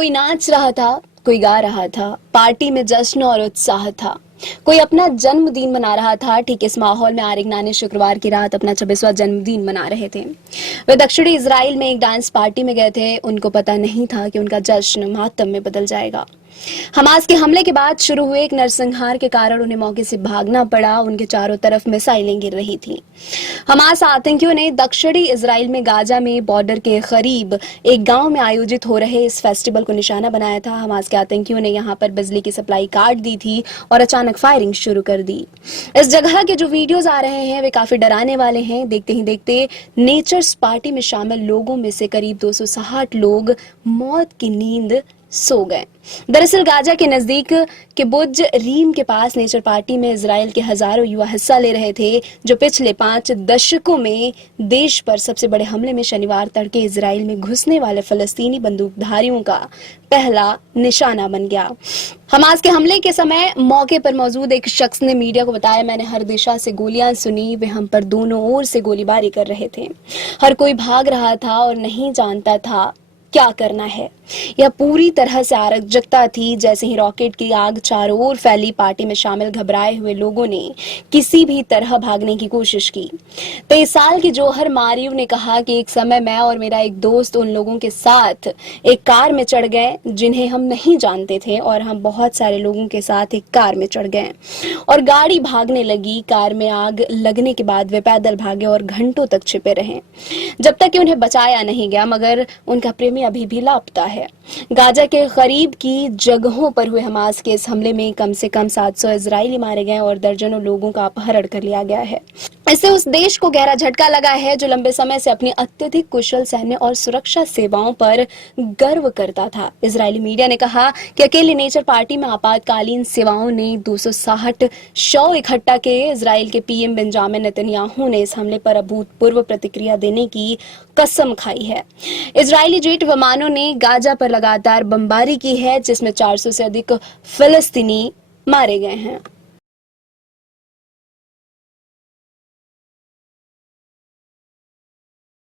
कोई नाच रहा था, कोई गा रहा था, पार्टी में जश्न और उत्साह था। कोई अपना जन्मदिन मना रहा था। ठीक इस माहौल में आरिगना ने शुक्रवार की रात अपना 26वां जन्मदिन मना रहे थे। वे दक्षिणी इजराइल में एक डांस पार्टी में गए थे। उनको पता नहीं था कि उनका जश्न मातम में बदल जाएगा। हमास के हमले के बाद शुरू हुए एक नरसंहार के कारण उन्हें मौके से भागना पड़ा। उनके चारों तरफ मिसाइलें गिर रही थी। हमास आतंकियों ने दक्षिणी इजराइल में गाजा में बॉर्डर के करीब एक गांव में आयोजित हो रहे इस फेस्टिवल को निशाना बनाया था। हमास के आतंकियों ने यहां पर बिजली की सप्लाई काट दी थी और अचानक फायरिंग शुरू कर दी। इस जगह के जो वीडियोस आ रहे हैं वे काफी डराने वाले हैं। देखते ही देखते नेचर्स पार्टी में शामिल लोगों में से करीब 260 लोग मौत की नींद सो गए। दरअसल गाजा के नजदीक किबुत्ज रीम के पास नेचर पार्टी में इजराइल के हजारों युवा हिस्सा ले रहे थे, जो पिछले 5 दशकों में देश पर सबसे बड़े हमले में शनिवार तड़के इजराइल में घुसने वाले फलस्तीनी बंदूकधारियों का पहला निशाना बन गया। हमास के हमले के समय मौके पर मौजूद एक शख्स ने मीडिया को बताया, मैंने हर दिशा से गोलियां सुनी। वे हम पर दोनों ओर से गोलीबारी कर रहे थे। हर कोई भाग रहा था और नहीं जानता था क्या करना है। यह पूरी तरह से अराजकता थी। जैसे ही रॉकेट की आग चारों ओर फैली, पार्टी में शामिल घबराए हुए लोगों ने किसी भी तरह भागने की कोशिश की। 23 साल की जोहर मारिव ने कहा कि एक समय मैं और मेरा एक दोस्त उन लोगों के साथ एक कार में चढ़ गए जिन्हें हम नहीं जानते थे, और हम बहुत सारे लोगों के साथ एक कार में चढ़ गए और गाड़ी भागने लगी। कार में आग लगने के बाद वे पैदल भागे और घंटों तक छिपे रहे जब तक कि उन्हें बचाया नहीं गया, मगर उनका प्रेमी अभी भी लापता है। गाजा के करीब की जगहों पर हुए हमास के इस हमले में कम से कम 700 इजरायली मारे गए और दर्जनों लोगों का अपहरण कर लिया गया है। इससे उस देश को गहरा झटका लगा है जो लंबे समय से अपनी अत्यधिक कुशल सैन्य और सुरक्षा सेवाओं पर गर्व करता था। इजरायली मीडिया ने कहा कि अकेले नेचर पार्टी में आपातकालीन सेवाओं ने 260 शव इकट्ठा किए। इजराइल के पीएम बेंजामिन नेतन्याहू ने इस हमले पर अभूतपूर्व प्रतिक्रिया देने की कसम खाई है। इजरायली जेट विमानों ने गाजा पर लगातार बमबारी की है, जिसमें 400 से अधिक फिलिस्तीनी मारे गए हैं।